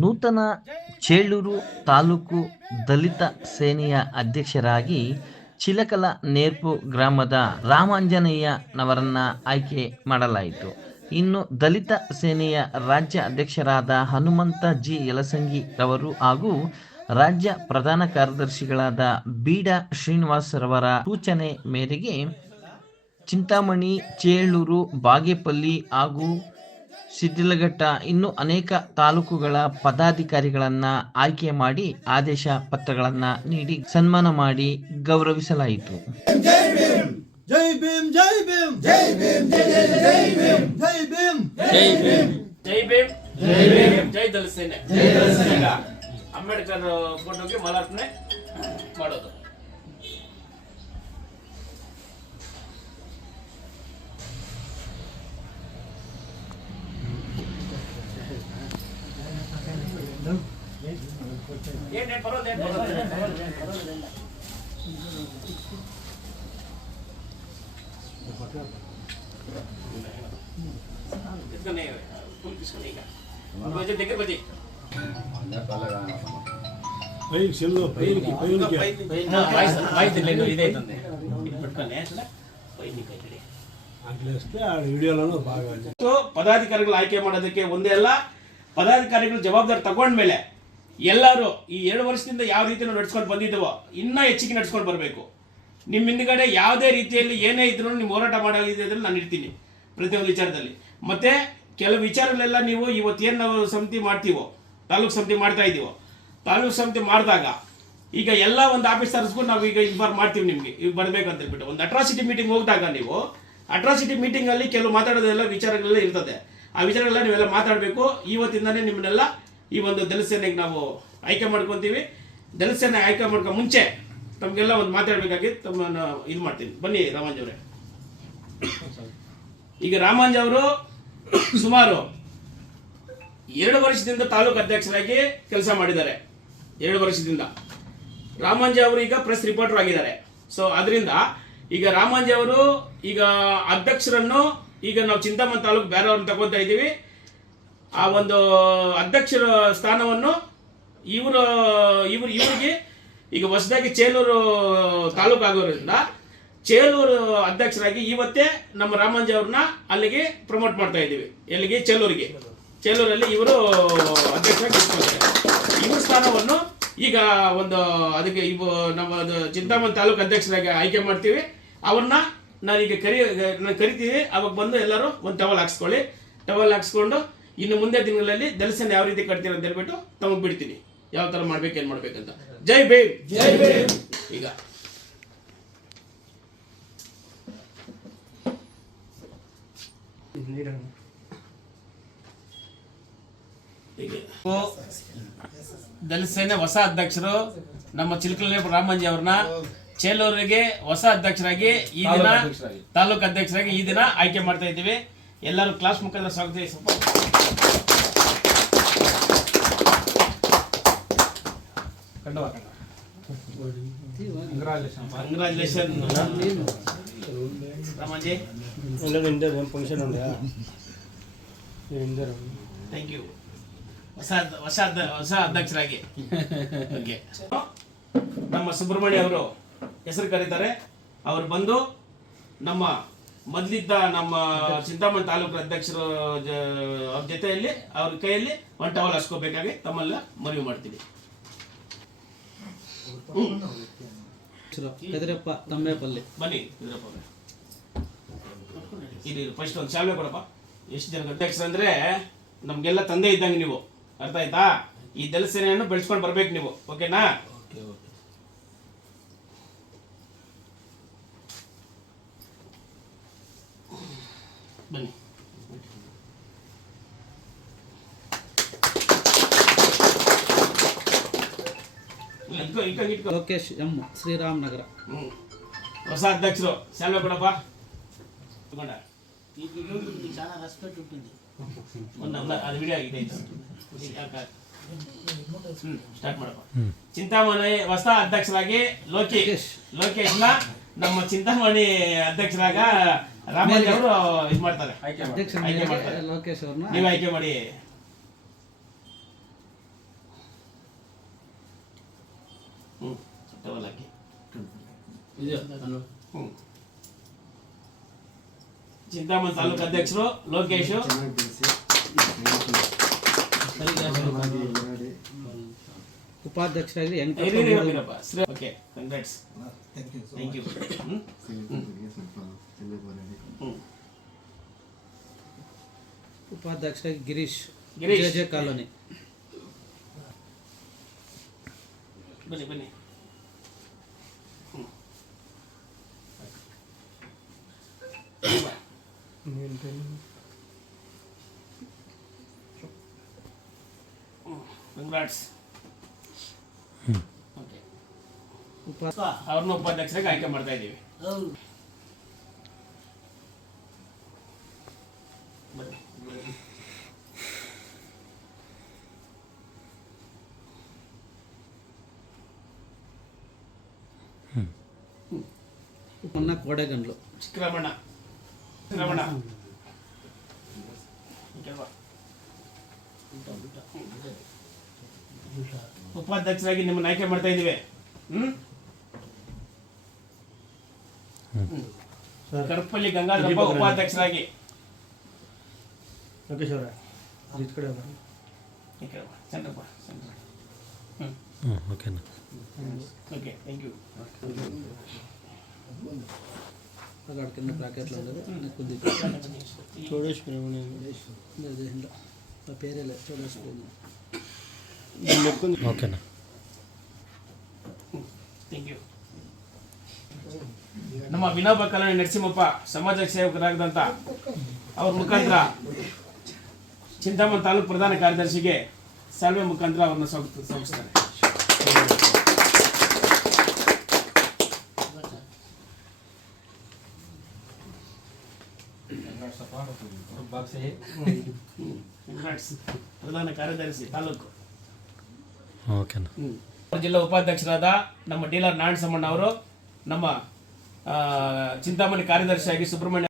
ನೂತನ ಚೇಳೂರು ತಾಲೂಕು ದಲಿತ ಸೇನೆಯ ಅಧ್ಯಕ್ಷರಾಗಿ ಚಿಲಕಲ ನೇರ್ಪು ಗ್ರಾಮದ ರಾಮಾಂಜನೇಯನವರನ್ನ ಆಯ್ಕೆ ಮಾಡಲಾಯಿತು. ಇನ್ನು ದಲಿತ ಸೇನೆಯ ರಾಜ್ಯ ಅಧ್ಯಕ್ಷರಾದ ಹನುಮಂತ ಜಿ ಯಲಸಂಗಿ ರವರು ಹಾಗೂ ರಾಜ್ಯ ಪ್ರಧಾನ ಕಾರ್ಯದರ್ಶಿಗಳಾದ ಬೀಡ ಶ್ರೀನಿವಾಸ್ ರವರ ಸೂಚನೆ ಮೇರೆಗೆ ಚಿಂತಾಮಣಿ, ಚೇಳೂರು, ಬಾಗೇಪಲ್ಲಿ ಹಾಗೂ ಶಿಡ್ಲಘಟ್ಟ ಇನ್ನೂ ಅನೇಕ ತಾಲೂಕುಗಳ ಪದಾಧಿಕಾರಿಗಳನ್ನು ಆಯ್ಕೆ ಮಾಡಿ ಆದೇಶ ಪತ್ರಗಳನ್ನು ನೀಡಿ ಸನ್ಮಾನ ಮಾಡಿ ಗೌರವಿಸಲಾಯಿತು. ಜೈ ಭೀಮ್, ಜೈ ಭೀಮ್, ಜೈ ಭೀಮ್, ಜೈ ಭೀಮ್, ಜೈ ಭೀಮ್, ಜೈ ಭೀಮ್, ಜೈ ಭೀಮ್, ಜೈ ಭೀಮ್, ಜೈ ದಲಿತ ಸೇನೆ, ಜೈ ದಲಿತ ಸೇನೆ. ಅಂಬೇಡ್ಕರ್ ಫೋಟೋಗೆ ಮಾಲಾರ್ಪಣೆ ಮಾಡೋದು. ಪದಾಧಿಕಾರಿಗಳು ಆಯ್ಕೆ ಮಾಡೋದಕ್ಕೆ ಒಂದೇ ಅಲ್ಲ, ಪದಾಧಿಕಾರಿಗಳು ಜವಾಬ್ದಾರಿ ತಗೊಂಡ್ಮೇಲೆ ಎಲ್ಲರೂ ಈ 2 ವರ್ಷದಿಂದ ಯಾವ ರೀತಿ ನಾವು ನಡ್ಸ್ಕೊಂಡು ಬಂದಿದ್ದೇವೋ ಇನ್ನೂ ಹೆಚ್ಚಿಗೆ ನಡ್ಸ್ಕೊಂಡು ಬರಬೇಕು. ನಿಮ್ಮ ಹಿಂದ್ಗಡೆ ಯಾವುದೇ ರೀತಿಯಲ್ಲಿ ಏನೇ ಇದ್ರೂ ನೀವು ಹೋರಾಟ ಮಾಡೋದಿದ್ರೆ ನಾನು ಇರ್ತೀನಿ ಪ್ರತಿಯೊಂದು ವಿಚಾರದಲ್ಲಿ. ಮತ್ತು ಕೆಲವು ವಿಚಾರಗಳೆಲ್ಲ ನೀವು ಇವತ್ತೇನು ನಾವು ಸಮಿತಿ ಮಾಡ್ತೀವೋ, ತಾಲೂಕು ಸಮಿತಿ ಮಾಡ್ತಾ ಇದ್ದೀವೋ, ತಾಲೂಕು ಸಮಿತಿ ಮಾಡಿದಾಗ ಈಗ ಎಲ್ಲ ಒಂದು ಆಫೀಸ್ ತರಿಸ್ಕೊಂಡು ನಾವು ಈಗ ಇನ್ಫಾರ್ಮ್ ಮಾಡ್ತೀವಿ ನಿಮಗೆ ಈಗ ಬರಬೇಕು ಅಂತ ಹೇಳ್ಬಿಟ್ಟು. ಒಂದು ಅಟ್ರಾಸಿಟಿ ಮೀಟಿಂಗ್ ಹೋಗಿದಾಗ ನೀವು ಅಟ್ರಾಸಿಟಿ ಮೀಟಿಂಗಲ್ಲಿ ಕೆಲವು ಮಾತಾಡೋದೆಲ್ಲ ವಿಚಾರಗಳೆಲ್ಲ ಇರ್ತದೆ. ಆ ವಿಚಾರಗಳೆಲ್ಲ ನೀವೆಲ್ಲ ಮಾತಾಡಬೇಕು. ಇವತ್ತಿಂದನೇ ನಿಮ್ಮನ್ನೆಲ್ಲ ಈ ಒಂದು ದಲಿತ ಸೇನೆಗೆ ನಾವು ಆಯ್ಕೆ ಮಾಡ್ಕೊತೀವಿ. ದಲಿತ ಸೇನೆ ಆಯ್ಕೆ ಮಾಡ್ಕೊ ಮುಂಚೆ ತಮಗೆಲ್ಲ ಒಂದು ಮಾತಾಡಬೇಕಾಗಿ ತಮ್ಮನ್ನು ಇದು ಮಾಡ್ತೀನಿ. ಬನ್ನಿ ರಾಮಾಂಜ್ ಅವರೇ. ಈಗ ರಾಮಾಂಜ್ ಅವರು ಸುಮಾರು 2 ವರ್ಷದಿಂದ ತಾಲೂಕು ಅಧ್ಯಕ್ಷರಾಗಿ ಕೆಲಸ ಮಾಡಿದ್ದಾರೆ. 2 ವರ್ಷದಿಂದ ರಾಮಾಂಜ್ ಅವರು ಈಗ ಪ್ರೆಸ್ ರಿಪೋರ್ಟರ್ ಆಗಿದ್ದಾರೆ. ಸೊ ಅದರಿಂದ ಈಗ ರಾಮಾಂಜ್ ಅವರು ಈಗ ಅಧ್ಯಕ್ಷರನ್ನು ಈಗ ನಾವು ಚಿಂತಾಮಣಿ ತಾಲೂಕು ಬೇರೆಯವ್ರನ್ನ ತಗೋತಾ ಇದ್ದೀವಿ. ಆ ಒಂದು ಅಧ್ಯಕ್ಷರ ಸ್ಥಾನವನ್ನು ಇವರಿಗೆ ಈಗ ಹೊಸದಾಗಿ ಚೇಳೂರು ತಾಲೂಕು ಆಗೋದ್ರಿಂದ ಚೇಳೂರು ಅಧ್ಯಕ್ಷರಾಗಿ ಇವತ್ತೇ ನಮ್ಮ ರಾಮಾಂಜ್ ಅವ್ರನ್ನ ಅಲ್ಲಿಗೆ ಪ್ರಮೋಟ್ ಮಾಡ್ತಾ ಇದ್ದೀವಿ. ಎಲ್ಲಿಗೆ? ಚೇಳೂರಲ್ಲಿ ಇವರು ಅಧ್ಯಕ್ಷರಾಗಿ ಇಟ್ಕೊಳ್ತಾರೆ. ಇವ್ರ ಸ್ಥಾನವನ್ನು ಈಗ ಒಂದು ಅದಕ್ಕೆ ನಮ್ಮ ಚಿಂತಾಮಣಿ ತಾಲೂಕು ಅಧ್ಯಕ್ಷರಾಗಿ ಆಯ್ಕೆ ಮಾಡ್ತೀವಿ. ಅವ್ರನ್ನ ನಾನೀಗ ಕರಿತೀವಿ. ಅವಾಗ ಬಂದು ಎಲ್ಲರೂ ಒಂದು ಟವಲ್ ಹಾಕ್ಸ್ಕೊಂಡು ಇನ್ನು ಮುಂದೆ ದಿನಗಳಲ್ಲಿ ದಲಿತ ಸೇನೆ ಯಾವ ರೀತಿ ಕಟ್ತೀರ ಅಂತ ಹೇಳ್ಬಿಟ್ಟು ತಮಗೆ ಬಿಡ್ತೀನಿ, ಯಾವ ಥರ ಮಾಡ್ಬೇಕು ಏನು ಮಾಡ್ಬೇಕಂತ. ಜೈ ಭೀಮ್, ಜೈ ಭೀಮ್. ಈಗ ದಲಿತ ಸೇನೆ ಹೊಸ ಅಧ್ಯಕ್ಷರು ನಮ್ಮ ಚಿಲಕಲ ರಾಮಾಂಜಿ ಅವ್ರನ್ನ ಚೇಳೂರಿಗೆ ಹೊಸ ಅಧ್ಯಕ್ಷರಾಗಿ ಈ ದಿನ ತಾಲೂಕು ಅಧ್ಯಕ್ಷರಾಗಿ ಈ ದಿನ ಆಯ್ಕೆ ಮಾಡ್ತಾ ಇದ್ದೀವಿ. ಎಲ್ಲರೂ ಕ್ಲಾಸ್ ಮುಖಾಂತರ ಸ್ವಾಗತ. ಕಂಗ್ರಾಚುಲೇಷನ್ ರಾಮಾಂಜಿ. Thank you. ಹೊಸ ಅಧ್ಯಕ್ಷರಾಗಿ ನಮ್ಮ ಸುಬ್ರಹ್ಮಣ್ಯ ಅವರು ಹೆಸರು ಕರೀತಾರೆ. ಅವರು ಬಂದು ನಮ್ಮ ಮೊದಲಿದ್ದ ನಮ್ಮ ಚಿಂತಾಮಣಿ ತಾಲೂಕು ಅಧ್ಯಕ್ಷರ ಜೊತೆಯಲ್ಲಿ ಅವ್ರ ಕೈಯಲ್ಲಿ ಒಂದು ಟವಲ್ ಹಾಸ್ಕೋಬೇಕಾಗಿ ತಮ್ಮೆಲ್ಲ ಮನವಿ ಮಾಡ್ತೀವಿ. ಕದಿರಪ್ಪ ತಂಬೇಪಲ್ಲಿ ಬನ್ನಿ. ಇದು ಫಸ್ಟ್ ಒಂದು ಶಾಲೆ ಕೊಡಪ್ಪ. ಎಷ್ಟು ಜನ ಅಧ್ಯಕ್ಷರಂದ್ರೆ ನಮ್ಗೆಲ್ಲ ತಂದೆ ಇದ್ದಂಗೆ ನೀವು, ಅರ್ಥ ಆಯ್ತಾ? ಈ ದಲಿತ ಸೇನೆಯನ್ನು ಬೆಳೆಸ್ಕೊಂಡು ಬರ್ಬೇಕು ನೀವು, ಓಕೆನಾ? ಬನ್ನಿ. ಲೋಕೇಶ್ ಎಂ, ಶ್ರೀರಾಮ್ ನಗರ. ಹೊಸ ಅಧ್ಯಕ್ಷರು ಶಾಲೆ ಕೊಡಪ್ಪ. ಅದು ವಿಡಿಯೋ ಆಗಿದೆ. ಸ್ಟಾರ್ಟ್ ಮಾಡಪ್ಪ. ಚಿಂತಾಮಣಿ ಹೊಸ ಅಧ್ಯಕ್ಷರಾಗಿ ಲೋಕೇಶ್ನ ನಮ್ಮ ಚಿಂತಾಮಣಿ ಅಧ್ಯಕ್ಷರಾಗ ರಾಮಾಂಜಿ ಅವರು ಇದು ಮಾಡ್ತಾರೆ, ಆಯ್ಕೆ ಮಾಡ್ತಾರೆ. ಲೋಕೇಶ್ ಅವ್ರನ್ನ ನೀವು ಆಯ್ಕೆ ಮಾಡಿ. ಟವಲ್ ಹಾಕಿ. ಚಿಂತಾಮಣಿ ತಾಲೂಕು ಅಧ್ಯಕ್ಷರು ಲೋಕೇಶ್. ಉಪಾಧ್ಯಕ್ಷರಾಗಿ ಓಕೆ, ಕಂಗ್ರಾಟ್ಸ್. Thank you. ಉಪಾಧ್ಯಕ್ಷರಾಗಿ ಗಿರೀಶ್ ಗಿರೀಶ್. J colony. ಬನ್ನಿ. ಕಂಗ್ರಾಟ್ಸ್. ಓಕೆ, ಅವ್ರನ್ನ ಉಪಾಧ್ಯಕ್ಷರಾಗಿ ಆಯ್ಕೆ ಮಾಡ್ತಾ ಇದ್ದೀವಿ. ಬನ್ನಿ. ಮೊನ್ನ ಕೋಡೆಗಂಡ್ಲು. ಚಿಕ್ಕರಮಣ. ಉಪಾಧ್ಯಕ್ಷರಾಗಿ ನಿಮ್ಮನ್ನ ಆಯ್ಕೆ ಮಾಡ್ತಾ ಇದ್ದೀವಿ. ಕರ್ಪಲ್ಲಿ ಗಂಗಾಧರಪ್ಪ ಉಪಾಧ್ಯಕ್ಷರಾಗಿ. Okay, thank you. కింద బ్రాకెట్లో ఉండదు కొద్దిగా ఆ పేరే లేదు చూడేసుకుని. ఓకేనా, ಥ್ಯಾಂಕ್ ಯು. ನಮ್ಮ ವಿನೋಬ ಕಲ್ಯಾಣ ನರಸಿಂಹಪ್ಪ ಸಮಾಜ ಸೇವಕರಾಗದಂತ ಅವ್ರ ಮುಖಾಂತರ ಚಿಂತಾಮಣಿ ತಾಲೂಕು ಪ್ರಧಾನ ಕಾರ್ಯದರ್ಶಿಗೆ ಸಲ್ವೆ ಮುಖಾಂತರ ಅವ್ರನ್ನ ಸ್ವಾಗತಿಸ್ತಾರೆ. ಪ್ರಧಾನ ಕಾರ್ಯದರ್ಶಿ ತಾಲೂಕು. ಓಕೆನಾ. ಜಿಲ್ಲಾ ಉಪಾಧ್ಯಕ್ಷರಾದ ನಮ್ಮ ಡೀಲರ್ ನಾರಾಯಣ ಸಮಣ್ಣ ಅವರು ನಮ್ಮ ಚಿಂತಾಮಣಿ ಕಾರ್ಯದರ್ಶಿಯಾಗಿ ಸುಬ್ರಹ್ಮಣ್ಯ